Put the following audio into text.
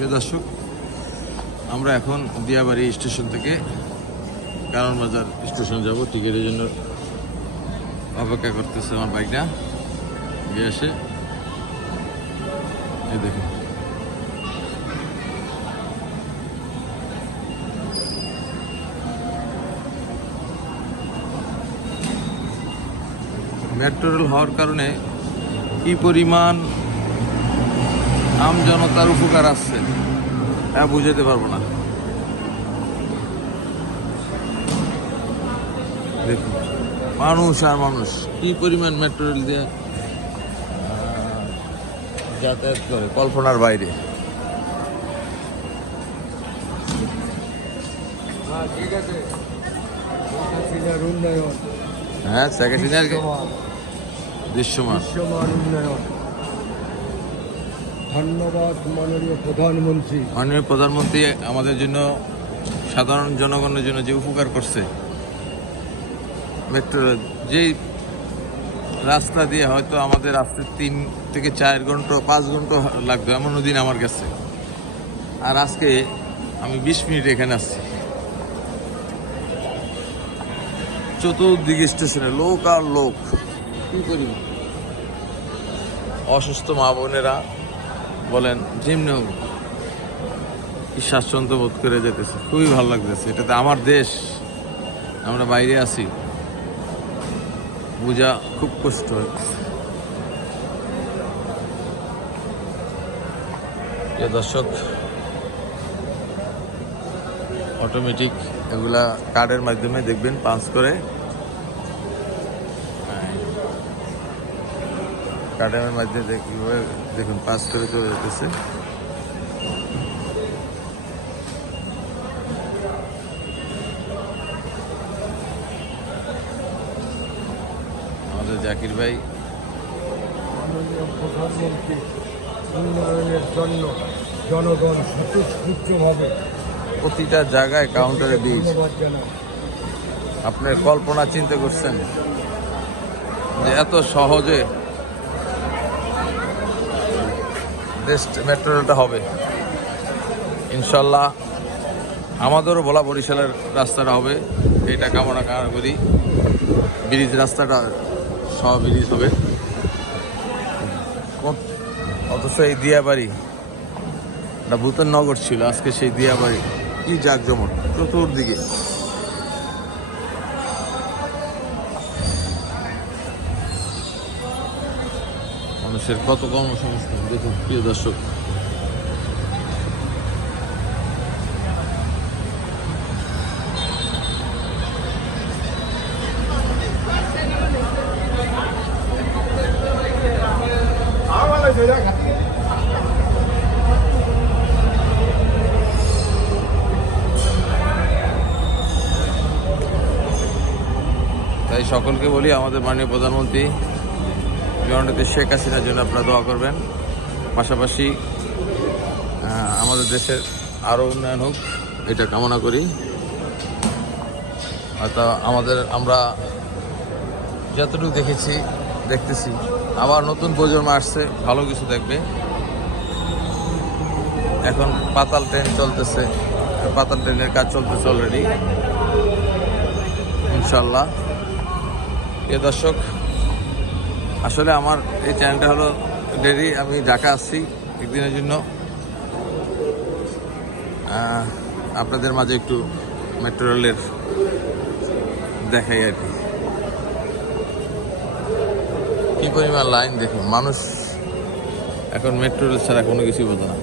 প্রিয় দর্শক, আমরা এখন দিয়াবাড়ি স্টেশন থেকে কারণ বাজার স্টেশন যাব। টিকিটের জন্য অপেক্ষা করতেছে আমার বাইকটা গিয়ে এসে। এই দেখুন, মেট্রো রেল হওয়ার কারণে কি পরিমাণ আমজনতার উপকার আসছে তা বুঝাতে পারবো না। দেখুন, মানুষ আর মানুষ কি পরিমাণ মেট্রো রেল দিয়ে যাতায়াত করে, কল্পনার বাইরে। হ্যাঁ, সেকেন্ড দৃশ্যমান উন্নয়ন। ধন্যবাদ মাননীয় প্রধানমন্ত্রী। মাননীয় প্রধানমন্ত্রী আমাদের জন্য, সাধারণ জনগণের জন্য যে উপকার করছে। মেট্রো যেই রাস্তা দিয়ে হয়তো আমাদের আসতে 3 থেকে 4 ঘন্টা 5 ঘন্টা লাগতো, এমন দিন আমার কাছে। আর আজকে আমি 20 মিনিট এখানে আসছি। চতুর্দিকে স্টেশনে লোক আর লোক। কি করি, অসুস্থ মা বোনেরা বলেন যেমনি হোক কি স্বাচ্ছন্দ্য বোধ করে যেতেছে, খুবই ভালো লাগতেছে। এটাতে আমার দেশ, আমরা বাইরে আছি, বোঝা খুব কষ্ট হয়। দর্শক, অটোমেটিক এগুলা কার্ডের মাধ্যমে দেখবেন পাঞ্চ করে, কার্ডের মাধ্যমে দেখুন পাস করে চলে যেতেছে। আমাদের জাকির ভাই মাননীয় প্রধানমন্ত্রী উন্নয়নের জন্য জনগণ স্বতঃস্ফূর্তভাবে প্রতিটা জায়গায় কাউন্টারে দিয়েছে। ধন্যবাদ জানাই। আপনার কল্পনা চিন্তা করছেন যে এত সহজে মেট্রো রেলটা হবে? ইনশাল্লাহ আমাদেরও বলা বরিশালের রাস্তাটা হবে, এটা কামনা করি। ব্রিজ রাস্তাটা সহ ব্রিজ হবে। অথচ এই দিয়াবাড়ি এটা ভূতের নগর ছিল, আজকে সেই দিয়াবাড়ি কি জাঁকজমক চতুর্দিকে। মানুষের কত কর্মসংস্থান দেখুন প্রিয় দর্শক। তাই সকলকে বলি, আমাদের মাননীয় প্রধানমন্ত্রী জননেত্রী শেখ হাসিনার জন্য আপনারা দোয়া করবেন। পাশাপাশি আমাদের দেশের আরও উন্নয়ন হোক, এটা কামনা করি। হয়তো আমরা যতটুকু দেখতেছি, আবার নতুন প্রজন্ম আসছে, ভালো কিছু দেখবে। এখন পাতাল ট্রেন চলতেছে, পাতাল ট্রেনের কাজ চলতেছে অলরেডি, ইনশাল্লাহ। প্রিয় দর্শক, আসলে আমার এই চ্যানেলটা হলো ডেরি। আমি ঢাকা আসছি একদিনের জন্য, আপনাদের মাঝে একটু মেট্রো রেলের দেখাই আর কি পরিমাণ লাইন দেখুন। মানুষ এখন মেট্রো রেল ছাড়া কোনো কিছুই বোঝে না।